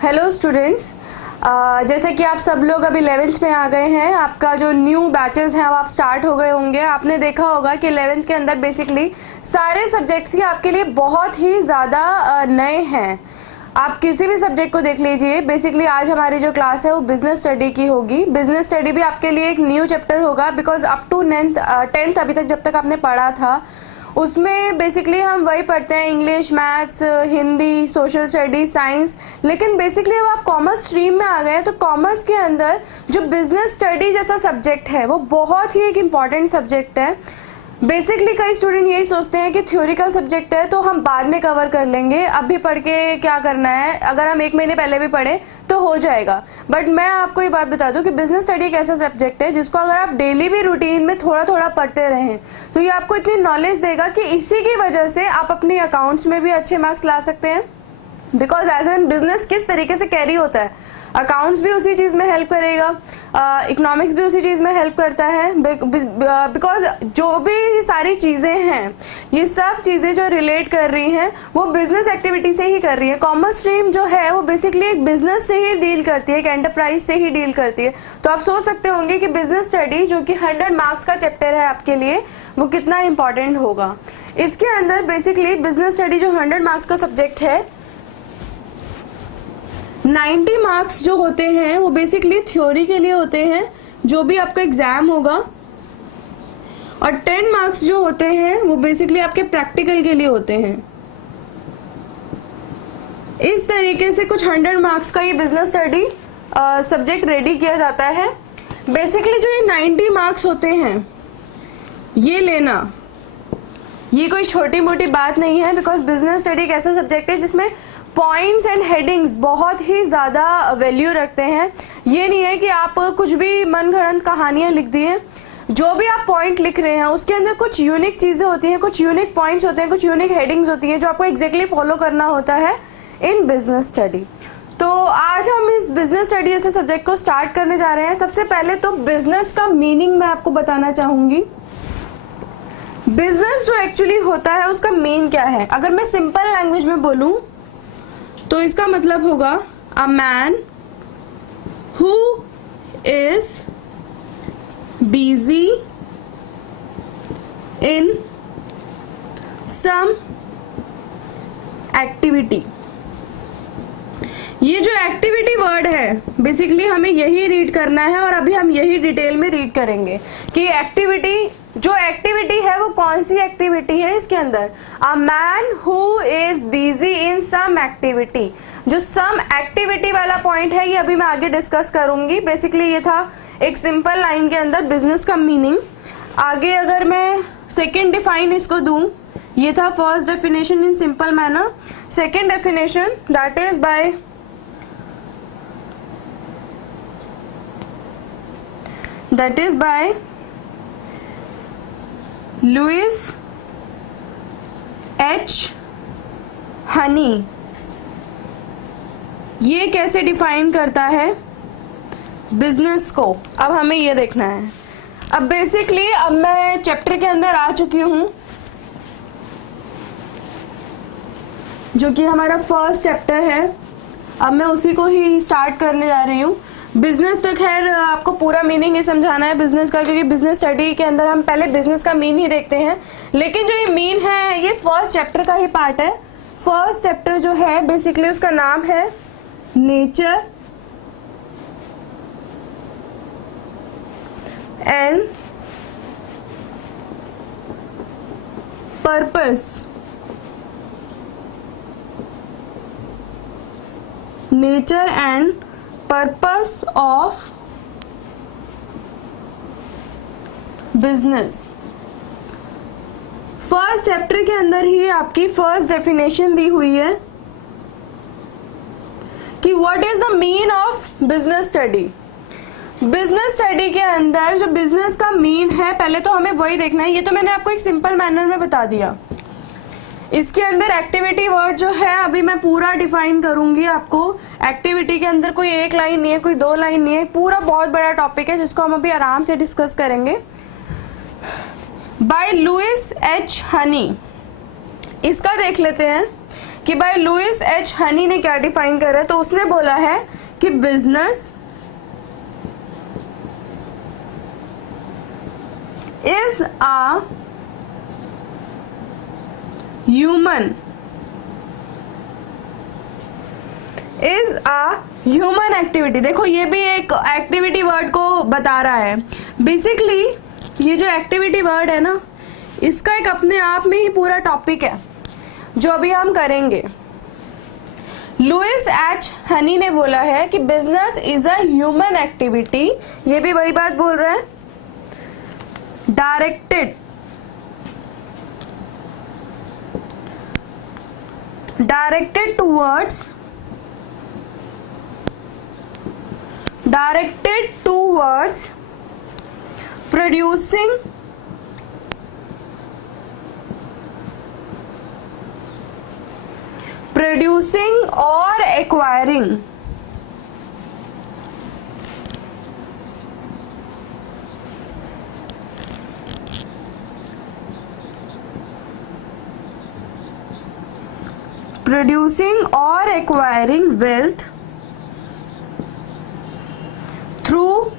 Hello students, जैसे कि आप सब लोग अभी 11th में आ गए हैं, आपका जो न्यू बैचेस हैं वो आप स्टार्ट हो गए होंगे। आपने देखा होगा कि 11th के अंदर बेसिकली सारे सब्जेक्ट्स ही आपके लिए बहुत ही ज़्यादा नए हैं। आप किसी भी सब्जेक्ट को देख लीजिए। बेसिकली आज हमारी जो क्लास है वो बिजनेस स्टडी की होगी। बिजनेस स्टडी भी आपके लिए एक न्यू चैप्टर होगा, बिकॉज अप टू 10th अभी तक जब तक आपने पढ़ा था उसमें बेसिकली हम वही पढ़ते हैं, English, maths, Hindi, social study, science. लेकिन बेसिकली अब आप कॉमर्स स्ट्रीम में आ गए हैं तो कॉमर्स के अंदर जो बिजनेस स्टडी जैसा सब्जेक्ट है वो बहुत ही एक इम्पॉर्टेंट सब्जेक्ट है। बेसिकली कई स्टूडेंट यही सोचते हैं कि थ्योरिकल सब्जेक्ट है तो हम बाद में कवर कर लेंगे, अब भी पढ़ के क्या करना है, अगर हम 1 महीने पहले भी पढ़ें तो हो जाएगा। बट मैं आपको ये बात बता दूं कि बिजनेस स्टडी एक ऐसा सब्जेक्ट है जिसको अगर आप डेली भी रूटीन में थोड़ा थोड़ा पढ़ते रहें तो ये आपको इतनी नॉलेज देगा कि इसी की वजह से आप अपने अकाउंट्स में भी अच्छे मार्क्स ला सकते हैं। बिकॉज एज एन बिजनेस किस तरीके से कैरी होता है, अकाउंट्स भी उसी चीज़ में हेल्प करेगा, इकोनॉमिक्स भी उसी चीज़ में हेल्प करता है। बिकॉज जो भी सारी चीज़ें हैं ये सब चीज़ें जो रिलेट कर रही हैं वो बिजनेस एक्टिविटी से ही कर रही है। कॉमर्स स्ट्रीम जो है वो बेसिकली एक बिजनेस से ही डील करती है, एक एंटरप्राइज से ही डील करती है। तो आप सोच सकते होंगे कि बिजनेस स्टडी जो कि 100 मार्क्स का चैप्टर है आपके लिए वो कितना इंपॉर्टेंट होगा। इसके अंदर बेसिकली बिजनेस स्टडी जो 100 मार्क्स का सब्जेक्ट है, 90 मार्क्स जो होते हैं वो बेसिकली थ्योरी के लिए होते हैं, जो भी आपका एग्जाम होगा, और 10 मार्क्स जो होते हैं वो बेसिकली आपके प्रैक्टिकल के लिए होते हैं। इस तरीके से कुछ 100 मार्क्स का ये बिजनेस स्टडी सब्जेक्ट रेडी किया जाता है। बेसिकली जो ये 90 मार्क्स होते हैं ये लेना ये कोई छोटी मोटी बात नहीं है। बिकॉज बिजनेस स्टडी एक ऐसा सब्जेक्ट है जिसमें पॉइंट्स एंड हेडिंग्स बहुत ही ज़्यादा वैल्यू रखते हैं। ये नहीं है कि आप कुछ भी मनगढ़ंत कहानियाँ लिख दिए, जो भी आप पॉइंट लिख रहे हैं उसके अंदर कुछ यूनिक चीज़ें होती हैं, कुछ यूनिक पॉइंट्स होते हैं, कुछ यूनिक हेडिंग्स होती हैं जो आपको एग्जैक्टली फॉलो करना होता है इन बिजनेस स्टडी। तो आज हम इस बिजनेस स्टडी जैसे सब्जेक्ट को स्टार्ट करने जा रहे हैं। सबसे पहले तो बिजनेस का मीनिंग मैं आपको बताना चाहूँगी। बिजनेस जो एक्चुअली होता है उसका मीन क्या है, अगर मैं सिंपल लैंग्वेज में बोलूँ तो इसका मतलब होगा a man who is busy in some activity. ये जो एक्टिविटी वर्ड है बेसिकली हमें यही रीड करना है और अभी हम यही डिटेल में रीड करेंगे कि एक्टिविटी जो एक्टिविटी है वो कौन सी एक्टिविटी है। इसके अंदर a man who is busy in some activity, जो सम एक्टिविटी वाला पॉइंट है ये अभी मैं आगे डिस्कस करूंगी। बेसिकली ये था एक सिंपल लाइन के अंदर बिजनेस का मीनिंग। आगे अगर मैं सेकेंड डिफाइन इसको दूं, ये था first definition in simple manner. Second definition that is by Lewis H Haney. ये कैसे डिफाइन करता है बिजनेस को, अब हमें ये देखना है। अब बेसिकली अब मैं चैप्टर के अंदर आ चुकी हूँ जो कि हमारा फर्स्ट चैप्टर है। अब मैं उसी को ही स्टार्ट करने जा रही हूँ। बिजनेस तो खैर आपको पूरा मीनिंग ही समझाना है बिजनेस का, क्योंकि बिजनेस स्टडी के अंदर हम पहले बिजनेस का मीन ही देखते हैं। लेकिन जो ये मीन है ये फर्स्ट चैप्टर का ही पार्ट है। फर्स्ट चैप्टर जो है बेसिकली उसका नाम है nature and purpose. Nature and purpose of business. First chapter के अंदर ही आपकी फर्स्ट डेफिनेशन दी हुई है कि what is the mean of business study. Business study के अंदर जो बिजनेस का मीन है पहले तो हमें वही देखना है। ये तो मैंने आपको एक सिंपल मैनर में बता दिया। इसके अंदर एक्टिविटी वर्ड जो है अभी मैं पूरा डिफाइन करूंगी आपको। एक्टिविटी के अंदर कोई एक लाइन नहीं है, कोई 2 लाइन नहीं है, पूरा बहुत बड़ा टॉपिक है जिसको हम अभी आराम से डिस्कस करेंगे। बाय लुइस एच हनी, इसका देख लेते हैं कि भाई लुइस एच हनी ने क्या डिफाइन करा है, तो उसने बोला है कि business is a human activity. देखो ये भी एक एक्टिविटी वर्ड को बता रहा है। बेसिकली ये जो एक्टिविटी वर्ड है ना, इसका एक अपने आप में ही पूरा टॉपिक है जो अभी हम करेंगे। लुइस एच हनी ने बोला है कि business is a human activity, ये भी वही बात बोल रहा है, directed towards producing or acquiring wealth through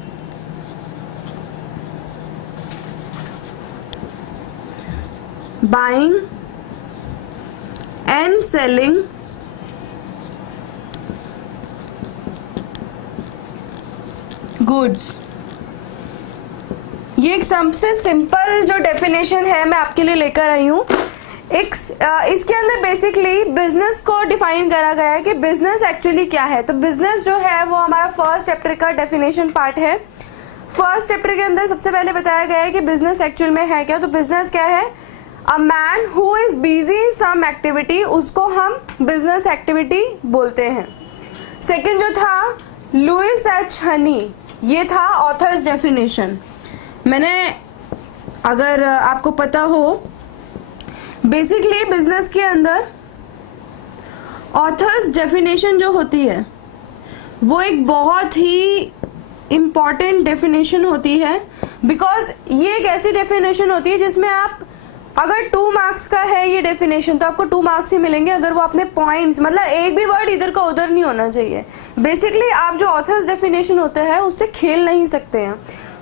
buying and selling goods. ये एक सबसे सिंपल जो डेफिनेशन है मैं आपके लिए लेकर आई हूँ। इसके अंदर बेसिकली बिजनेस को डिफाइन करा गया है कि बिजनेस एक्चुअली क्या है। तो बिजनेस जो है वो हमारा फर्स्ट चैप्टर का डेफिनेशन पार्ट है। फर्स्ट चैप्टर के अंदर सबसे पहले बताया गया है कि बिजनेस एक्चुअल में है क्या। तो बिजनेस क्या है, a man who is busy in some activity, उसको हम बिजनेस एक्टिविटी बोलते हैं। सेकेंड जो था लुइस एच हनी, ये था ऑथर्स डेफिनेशन। मैंने, अगर आपको पता हो, बेसिकली बिजनेस के अंदर ऑथर्स डेफिनेशन जो होती है वो एक बहुत ही इम्पॉर्टेंट डेफिनेशन होती है, बिकॉज ये एक ऐसी डेफिनेशन होती है जिसमें आप, अगर 2 मार्क्स का है ये डेफिनेशन तो आपको 2 मार्क्स ही मिलेंगे अगर वो अपने पॉइंट्स, मतलब एक भी वर्ड इधर का उधर नहीं होना चाहिए। बेसिकली आप जो ऑथर्स डेफिनेशन होता है उससे खेल नहीं सकते हैं।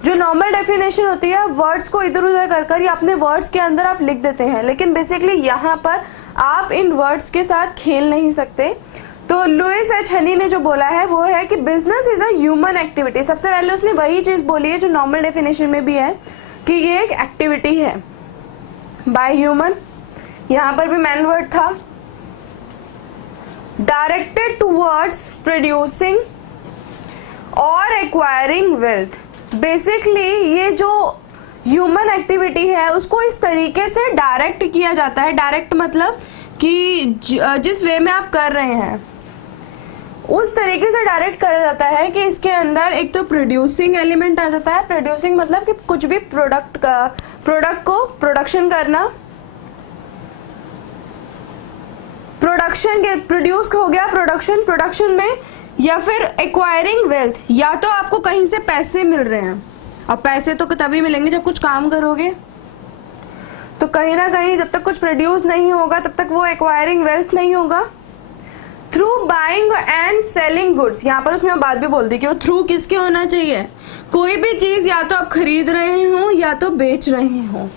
जो नॉर्मल डेफिनेशन होती है वर्ड्स को इधर उधर कर कर या अपने वर्ड्स के अंदर आप लिख देते हैं, लेकिन बेसिकली यहाँ पर आप इन वर्ड्स के साथ खेल नहीं सकते। तो लुइस एच हनी ने जो बोला है वो है कि business is a human activity. सबसे पहले उसने वही चीज़ बोली है जो नॉर्मल डेफिनेशन में भी है कि ये एक एक्टिविटी है बाय ह्यूमन, यहाँ पर भी मैन वर्ड था, डायरेक्टेड टूवर्ड्स प्रोड्यूसिंग और एक्वायरिंग वेल्थ। बेसिकली ये जो ह्यूमन एक्टिविटी है उसको इस तरीके से डायरेक्ट किया जाता है। डायरेक्ट मतलब कि जिस वे में आप कर रहे हैं उस तरीके से डायरेक्ट करा जाता है कि इसके अंदर एक तो प्रोड्यूसिंग एलिमेंट आ जाता है। प्रोड्यूसिंग मतलब कि कुछ भी प्रोडक्ट को प्रोडक्शन करना, प्रोडक्शन के प्रोड्यूस हो गया प्रोडक्शन में, या फिर एक्वायरिंग वेल्थ, या तो आपको कहीं से पैसे मिल रहे हैं। अब पैसे तो तभी मिलेंगे जब कुछ काम करोगे, तो कहीं ना कहीं जब तक कुछ प्रोड्यूस नहीं होगा तब तक वो एक्वायरिंग वेल्थ नहीं होगा। Through buying and selling goods, यहाँ पर उसने बात भी बोल दी कि वो थ्रू किसके होना चाहिए, कोई भी चीज़ या तो आप खरीद रहे हो या तो बेच रहे हो।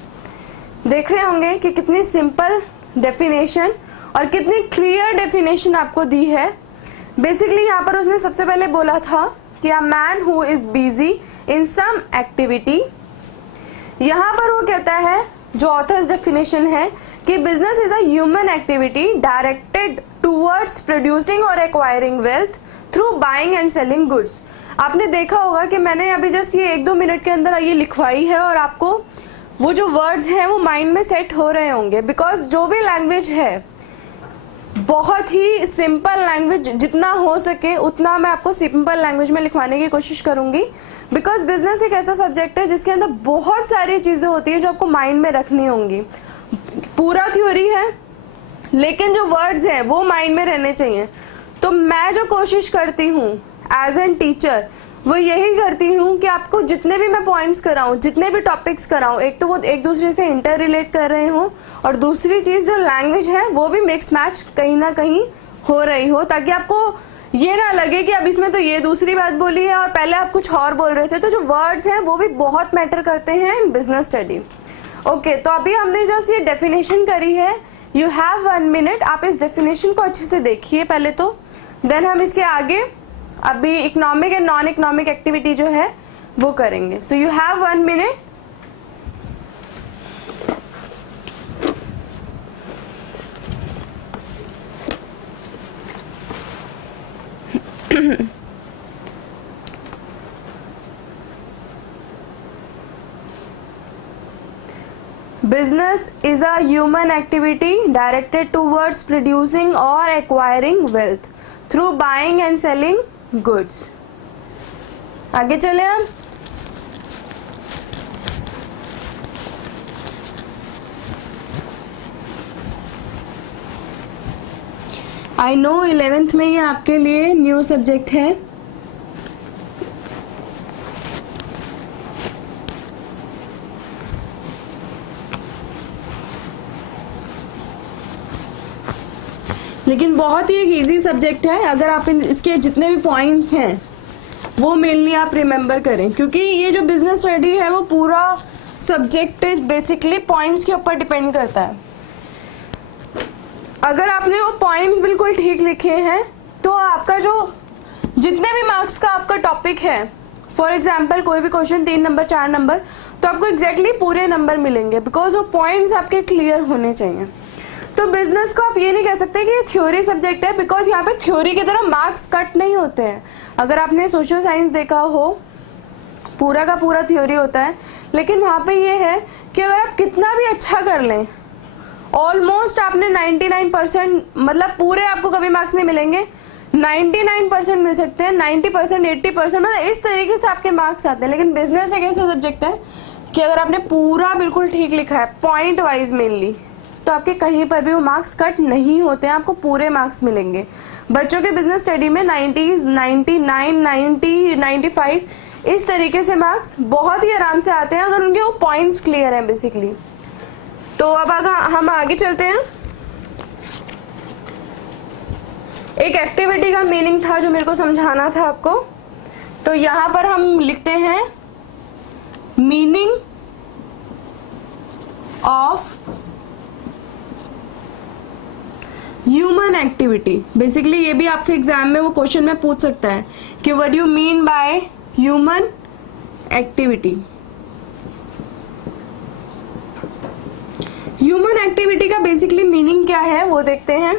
देख रहे होंगे कि कितनी सिंपल डेफिनेशन और कितनी क्लियर डेफिनेशन आपको दी है। बेसिकली यहाँ पर उसने सबसे पहले बोला था कि a man who is busy in some activity. यहाँ पर वो कहता है, जो ऑथर्स डेफिनेशन है, कि business is a human activity directed towards producing और acquiring wealth through buying and selling goods. आपने देखा होगा कि मैंने अभी जस्ट ये 1-2 मिनट के अंदर ये लिखवाई है और आपको वो जो वर्ड्स हैं वो माइंड में सेट हो रहे होंगे, बिकॉज जो भी लैंग्वेज है बहुत ही सिंपल लैंग्वेज, जितना हो सके उतना मैं आपको सिंपल लैंग्वेज में लिखवाने की कोशिश करूंगी। बिकॉज बिजनेस एक ऐसा सब्जेक्ट है जिसके अंदर बहुत सारी चीज़ें होती है जो आपको माइंड में रखनी होंगी। पूरा थ्योरी है लेकिन जो वर्ड्स हैं वो माइंड में रहने चाहिए। तो मैं जो कोशिश करती हूँ एज एन टीचर वो यही करती हूँ कि आपको जितने भी मैं पॉइंट्स कराऊँ, जितने भी टॉपिक्स कराऊँ, एक तो वो एक दूसरे से इंटर रिलेट कर रहे हो, और दूसरी चीज़ जो लैंग्वेज है वो भी मिक्स मैच कहीं ना कहीं हो रही हो, ताकि आपको ये ना लगे कि अब इसमें तो ये दूसरी बात बोली है और पहले आप कुछ और बोल रहे थे। तो जो वर्ड्स हैं वो भी बहुत मैटर करते हैं इन बिजनेस स्टडी। ओके, तो अभी हमने जस्ट ये डेफिनेशन करी है, यू हैव 1 मिनट। आप इस डेफिनेशन को अच्छे से देखिए पहले तो, देन हम इसके आगे अभी economic and non economic activity जो है वो करेंगे। So you have 1 minute. Business is a human activity directed towards producing or acquiring wealth through buying and selling goods. आगे चले हम। आई नो 11th में ये आपके लिए न्यू सब्जेक्ट है, लेकिन बहुत ही एक इजी सब्जेक्ट है। अगर आप इसके जितने भी पॉइंट्स हैं वो मेनली आप रिमेंबर करें, क्योंकि ये जो बिजनेस स्टडी है वो पूरा सब्जेक्ट बेसिकली पॉइंट्स के ऊपर डिपेंड करता है। अगर आपने वो पॉइंट्स बिल्कुल ठीक लिखे हैं तो आपका जो जितने भी मार्क्स का आपका टॉपिक है, फॉर एग्जाम्पल कोई भी क्वेश्चन 3 नंबर 4 नंबर, तो आपको एग्जैक्टली पूरे नंबर मिलेंगे, बिकॉज वो पॉइंट्स आपके क्लियर होने चाहिए। तो बिजनेस को आप ये नहीं कह सकते कि ये थ्योरी सब्जेक्ट है, बिकॉज यहाँ पे थ्योरी की तरह मार्क्स कट नहीं होते हैं। अगर आपने सोशल साइंस देखा हो, पूरा का पूरा थ्योरी होता है, लेकिन वहाँ पे ये है कि अगर आप कितना भी अच्छा कर लें, ऑलमोस्ट आपने 99% मतलब पूरे आपको कभी मार्क्स नहीं मिलेंगे, 99% मिल सकते हैं, 90% 80% मतलब इस तरीके से आपके मार्क्स आते हैं। लेकिन बिजनेस एक ऐसा सब्जेक्ट है कि अगर आपने पूरा बिल्कुल ठीक लिखा है पॉइंट वाइज मेनली, तो आपके कहीं पर भी वो मार्क्स कट नहीं होते हैं, आपको पूरे मार्क्स मिलेंगे। बच्चों के बिजनेस स्टडी में 90s 99 90 95 इस तरीके से मार्क्स बहुत ही आराम से आते हैं अगर उनके वो पॉइंट्स क्लियर हैं बेसिकली। तो अब हम आगे चलते हैं। एक एक्टिविटी का मीनिंग था जो मेरे को समझाना था आपको, तो यहाँ पर हम लिखते हैं meaning of human activity. Basically ये भी आपसे एग्जाम में वो क्वेश्चन में पूछ सकता है कि what you mean by human activity. Human activity का बेसिकली मीनिंग क्या है वो देखते हैं।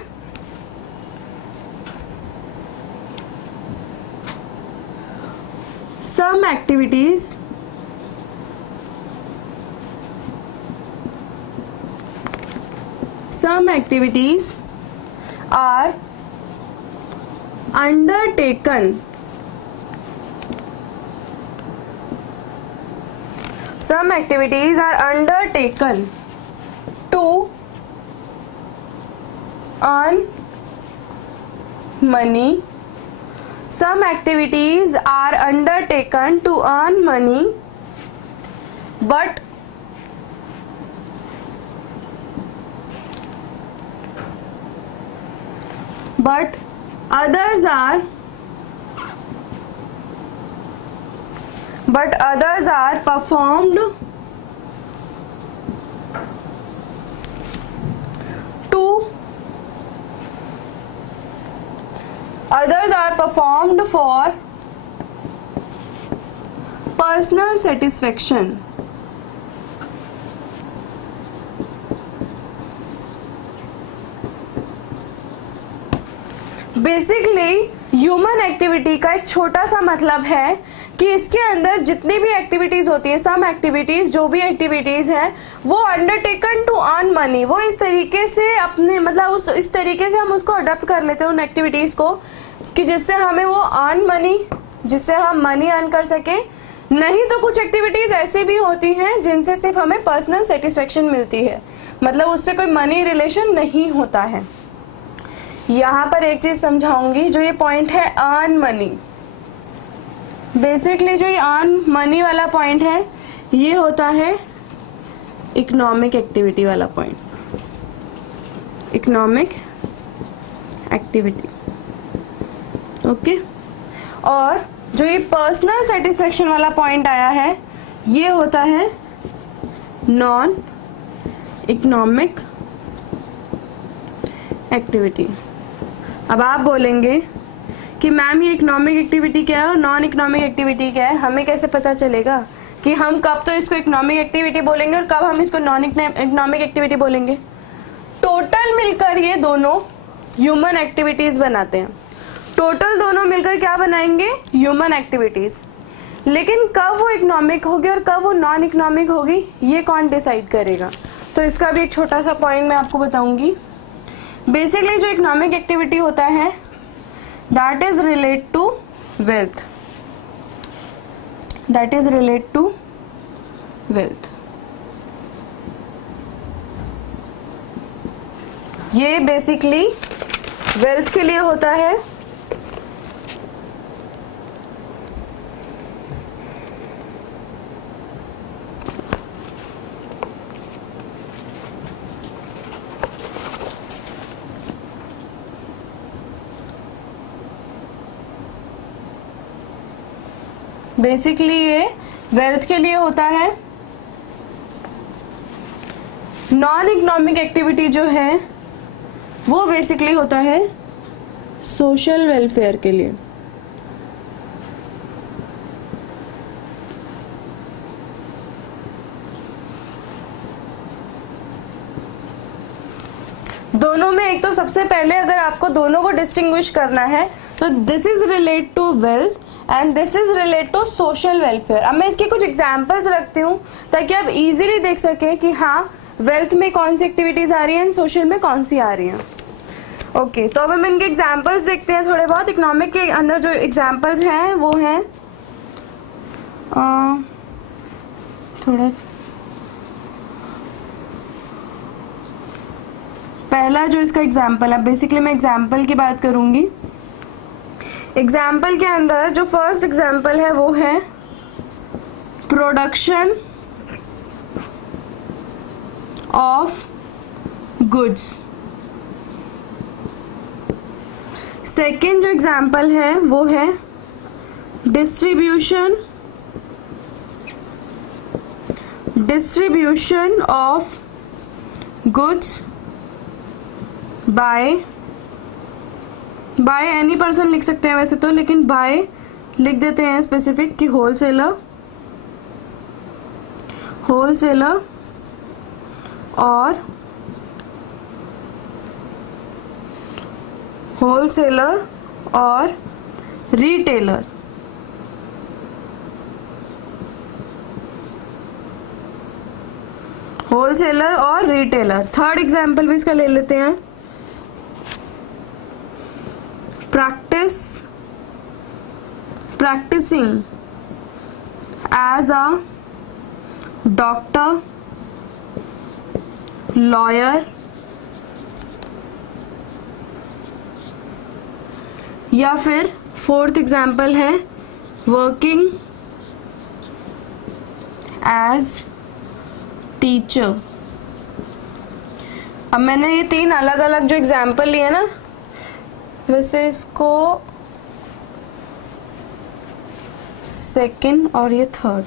some activities are undertaken to earn money. Some activities are undertaken to earn money, but others are performed for personal satisfaction. Basically human activity का एक छोटा सा मतलब है कि इसके अंदर जितनी भी एक्टिविटीज होती है, सम एक्टिविटीज, जो भी एक्टिविटीज है वो अंडरटेकन टू अर्न मनी, वो इस तरीके से अपने मतलब इस तरीके से हम उसको अडॉप्ट कर लेते हैं उन एक्टिविटीज को कि जिससे हमें वो अर्न मनी, जिससे हम मनी अर्न कर सके। नहीं तो कुछ एक्टिविटीज ऐसे भी होती हैं जिनसे सिर्फ हमें पर्सनल सेटिस्फेक्शन मिलती है, मतलब उससे कोई मनी रिलेशन नहीं होता है। यहाँ पर एक चीज समझाऊंगी, जो ये पॉइंट है अर्न मनी, बेसिकली जो ये अर्न मनी वाला पॉइंट है ये होता है इकोनॉमिक एक्टिविटी वाला पॉइंट, इकोनॉमिक एक्टिविटी। ओके, और जो ये पर्सनल सेटिस्फेक्शन वाला पॉइंट आया है ये होता है नॉन इकोनॉमिक एक्टिविटी। अब आप बोलेंगे कि मैम ये इकोनॉमिक एक्टिविटी क्या है और नॉन इकोनॉमिक एक्टिविटी क्या है, हमें कैसे पता चलेगा कि हम कब तो इसको इकोनॉमिक एक्टिविटी बोलेंगे और कब हम इसको नॉन इकोनॉमिक एक्टिविटी बोलेंगे। टोटल मिलकर ये दोनों ह्यूमन एक्टिविटीज बनाते हैं, टोटल दोनों मिलकर क्या बनाएंगे, ह्यूमन एक्टिविटीज। लेकिन कब वो इकोनॉमिक होगी और कब वो नॉन इकोनॉमिक होगी ये कौन डिसाइड करेगा। तो इसका भी एक छोटा सा पॉइंट मैं आपको बताऊंगी। बेसिकली जो इकोनॉमिक एक्टिविटी होता है that is relate to wealth, that is relate to wealth. ये बेसिकली वेल्थ के लिए होता है। बेसिकली ये वेल्थ के लिए होता है। नॉन इकोनॉमिक एक्टिविटी जो है वो बेसिकली होता है सोशल वेलफेयर के लिए। दोनों में एक तो सबसे पहले अगर आपको दोनों को डिस्टिंग्विश करना है तो this is relate to wealth and this is relate to social welfare. अब मैं इसके कुछ एग्जांपल्स रखती हूँ ताकि आप इजीली देख सके कि हाँ वेल्थ में कौन सी एक्टिविटीज आ रही हैं, सोशल में कौन सी आ रही हैं। ओके, तो अब हम इनके एग्जांपल्स देखते हैं थोड़े बहुत। इकोनॉमिक के अंदर जो एग्जांपल्स हैं वो हैं थोड़ा, पहला जो इसका एग्जांपल है, बेसिकली मैं एग्जांपल की बात करूंगी। एग्जाम्पल के अंदर जो फर्स्ट एग्जाम्पल है वो है प्रोडक्शन ऑफ गुड्स। सेकेंड जो एग्जाम्पल है वो है distribution of goods by any person लिख सकते हैं वैसे तो, लेकिन बाय लिख देते हैं स्पेसिफिक कि होलसेलर और रिटेलर। होलसेलर और रिटेलर। थर्ड एग्जाम्पल भी इसका ले लेते हैं, practicing as a doctor, lawyer या फिर फोर्थ एग्जाम्पल है वर्किंग एज टीचर। अब मैंने ये तीन अलग अलग जो एग्जाम्पल लिए ना, वैसे इसको सेकंड और ये थर्ड,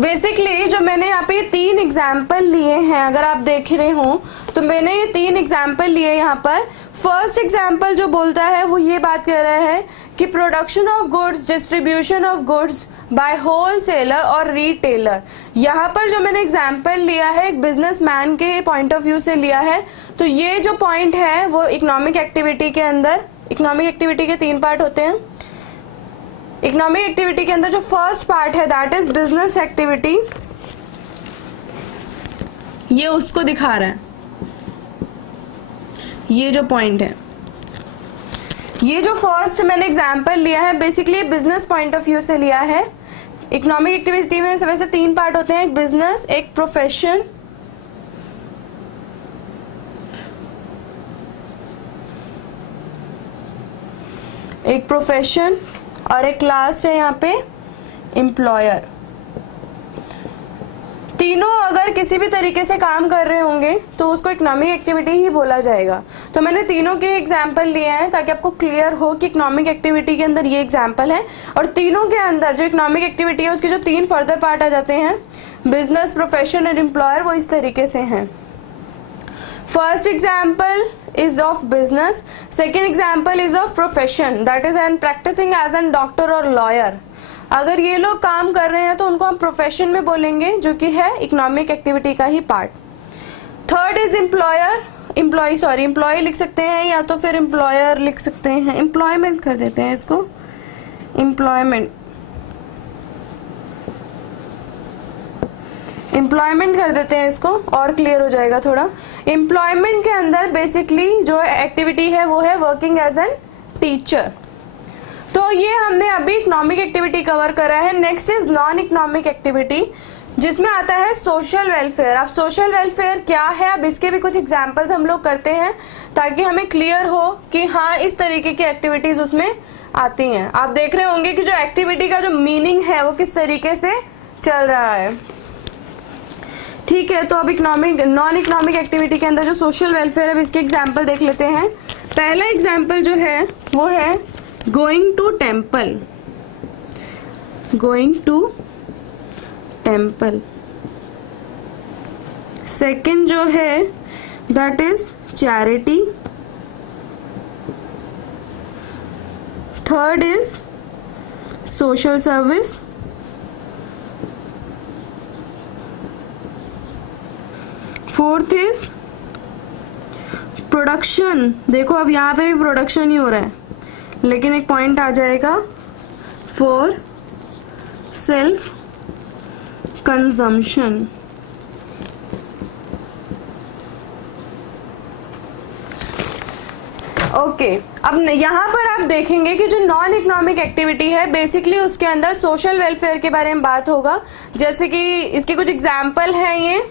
बेसिकली जो मैंने यहाँ पे ये तीन एग्जाम्पल लिए हैं, अगर आप देख रहे हो तो मैंने ये तीन एग्जाम्पल लिए यहाँ पर। फर्स्ट एग्जाम्पल जो बोलता है वो ये बात कर रहा है कि production of goods, distribution of goods by wholesaler और रिटेलर। यहाँ पर जो मैंने एग्जाम्पल लिया है एक बिजनेसमैन के पॉइंट ऑफ व्यू से लिया है। तो ये जो पॉइंट है वो इकोनॉमिक एक्टिविटी के अंदर, इकोनॉमिक एक्टिविटी के तीन पार्ट होते हैं। इकोनॉमिक एक्टिविटी के अंदर जो फर्स्ट पार्ट है दैट इज बिजनेस एक्टिविटी, ये उसको दिखा रहा है। ये जो पॉइंट है, ये जो फर्स्ट मैंने एग्जाम्पल लिया है basically business point of view से लिया है। इकोनॉमिक एक्टिविटी में वैसे तीन पार्ट होते हैं, एक बिजनेस, एक प्रोफेशन और एक लास्ट है यहाँ पे एम्प्लॉयर। तीनों अगर किसी भी तरीके से काम कर रहे होंगे तो उसको इकोनॉमिक एक्टिविटी ही बोला जाएगा। तो मैंने तीनों के एग्जाम्पल लिए हैं ताकि आपको क्लियर हो कि इकोनॉमिक एक्टिविटी के अंदर ये एग्जाम्पल है, और तीनों के अंदर जो इकोनॉमिक एक्टिविटी है उसके जो 3 फर्दर पार्ट आ जाते हैं, बिजनेस, प्रोफेशन और एम्प्लॉयर, वो इस तरीके से हैं। First example is of business, second example is of profession, that is and practicing as an doctor or lawyer। अगर ये लोग काम कर रहे हैं तो उनको हम प्रोफेशन में बोलेंगे, जो कि है इकोनॉमिक एक्टिविटी का ही पार्ट। थर्ड इज एम्प्लॉय लिख सकते हैं या तो फिर एम्प्लॉयर लिख सकते हैं, एम्प्लॉयमेंट कर देते हैं इसको, एम्प्लॉयमेंट कर देते हैं इसको और क्लियर हो जाएगा थोड़ा। एम्प्लॉयमेंट के अंदर बेसिकली जो एक्टिविटी है वो है वर्किंग एज एन टीचर। तो ये हमने अभी इकोनॉमिक एक्टिविटी कवर करा है। Next is non economic activity, जिसमें आता है सोशल वेलफेयर। अब सोशल वेलफेयर क्या है, अब इसके भी कुछ एग्जांपल्स हम लोग करते हैं ताकि हमें क्लियर हो कि हाँ इस तरीके की एक्टिविटीज उसमें आती हैं। आप देख रहे होंगे कि जो एक्टिविटी का जो मीनिंग है वो किस तरीके से चल रहा है। ठीक है, तो अब नॉन इकोनॉमिक एक्टिविटी के अंदर जो सोशल वेलफेयर है इसके एग्जाम्पल देख लेते हैं। पहला एग्जाम्पल जो है वो है गोइंग टू टेम्पल। सेकेंड जो है that is charity. Third is social service. Fourth is production. देखो अब यहाँ पे भी प्रोडक्शन ही हो रहा है, लेकिन एक पॉइंट आ जाएगा फॉर सेल्फ कंजम्पशन। ओके, अब यहाँ पर आप देखेंगे कि जो नॉन इकोनॉमिक एक्टिविटी है बेसिकली उसके अंदर सोशल वेलफेयर के बारे में बात होगा। जैसे कि इसके कुछ एग्जाम्पल हैं, ये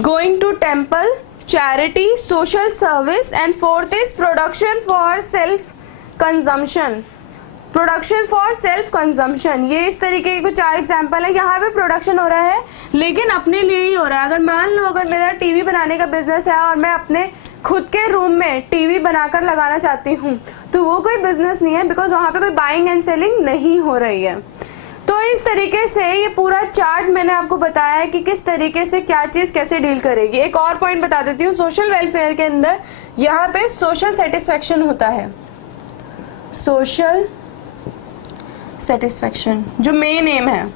going to temple, charity, social service and fourth is production for self consumption. Production for self consumption, ये इस तरीके के कुछ 4 एग्जाम्पल है। यहाँ पे प्रोडक्शन हो रहा है लेकिन अपने लिए ही हो रहा है। अगर मान लो अगर मेरा टीवी बनाने का बिजनेस है और मैं अपने खुद के रूम में टीवी बनाकर लगाना चाहती हूँ तो वो कोई बिजनेस नहीं है, बिकॉज वहाँ पे कोई बाइंग एंड सेलिंग नहीं हो रही है। तो इस तरीके से ये पूरा चार्ट मैंने आपको बताया है कि किस तरीके से क्या चीज कैसे डील करेगी। एक और पॉइंट बता देती हूँ, सोशल वेलफेयर के अंदर यहाँ पे सोशल सेटिस्फेक्शन होता है। सोशल सेटिस्फेक्शन जो मेन एम है,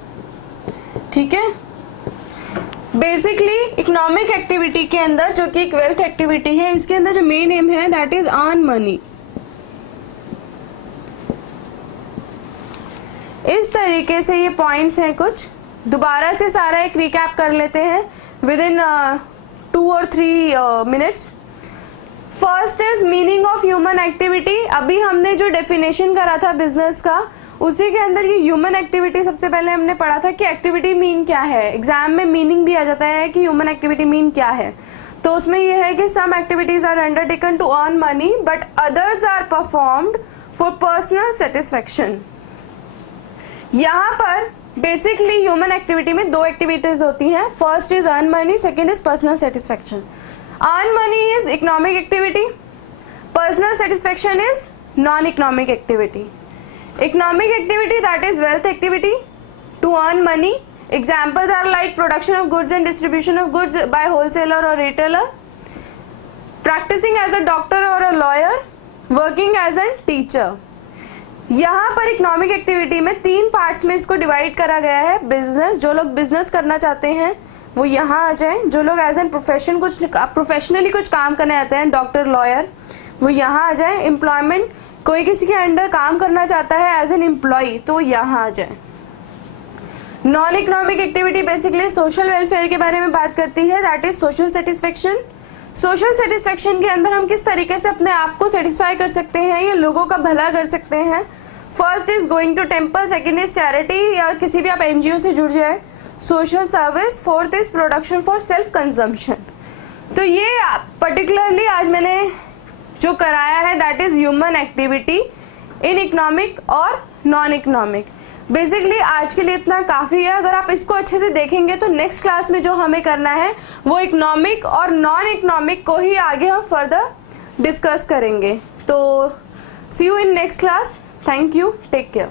ठीक है। बेसिकली इकोनॉमिक एक्टिविटी के अंदर जो कि एक वेल्थ एक्टिविटी है, इसके अंदर जो मेन एम है दैट इज अर्न मनी। इस तरीके से ये पॉइंट्स हैं कुछ, दोबारा से सारा एक रिकैप कर लेते हैं विद इन 2 और 3 minutes. First is meaning of human activity. अभी हमने जो डेफिनेशन करा था बिजनेस का, उसी के अंदर ये ह्यूमन एक्टिविटी सबसे पहले हमने पढ़ा था कि एक्टिविटी मीन क्या है। एग्जाम में मीनिंग भी आ जाता है कि ह्यूमन एक्टिविटी मीन क्या है। तो उसमें यह है कि some activities are undertaken to earn money but others are performed for personal satisfaction. यहाँ पर बेसिकली ह्यूमन एक्टिविटी में 2 एक्टिविटीज होती हैं। First is earn money, second is personal satisfaction. Earn money is economic activity, personal satisfaction is non economic activity. Economic activity that is wealth activity to earn money. Examples are like production of goods and distribution of goods by wholesaler और retailer, practicing as a doctor और a lawyer, working as an teacher. यहाँ पर economic activity में 3 parts में इसको divide करा गया है। बिजनेस, जो लोग बिजनेस करना चाहते हैं वो यहाँ आ जाए। जो लोग एज एन प्रोफेशन प्रोफेशनली कुछ काम करने आते हैं, डॉक्टर, लॉयर, वो यहाँ आ जाए। एम्प्लॉयमेंट, कोई किसी के अंडर काम करना चाहता है एज एन एम्प्लॉय तो यहाँ आ जाए। Non economic activity basically social welfare के बारे में बात करती है, that is social satisfaction. Social satisfaction के अंदर हम किस तरीके से अपने आप को सेटिस्फाई कर सकते हैं या लोगों का भला कर सकते हैं। First is going to temple, second is charity या किसी भी आप एनजीओ से जुड़ जाए, social service, fourth is production for self consumption. तो ये पर्टिकुलरली आज मैंने जो कराया है that is human activity. In economic और नॉन इकोनॉमिक। बेसिकली आज के लिए इतना काफ़ी है। अगर आप इसको अच्छे से देखेंगे तो नेक्स्ट क्लास में जो हमें करना है वो इकोनॉमिक और नॉन इकोनॉमिक को ही आगे हम फर्दर डिस्कस करेंगे। तो see you in next class. Thank you, take care.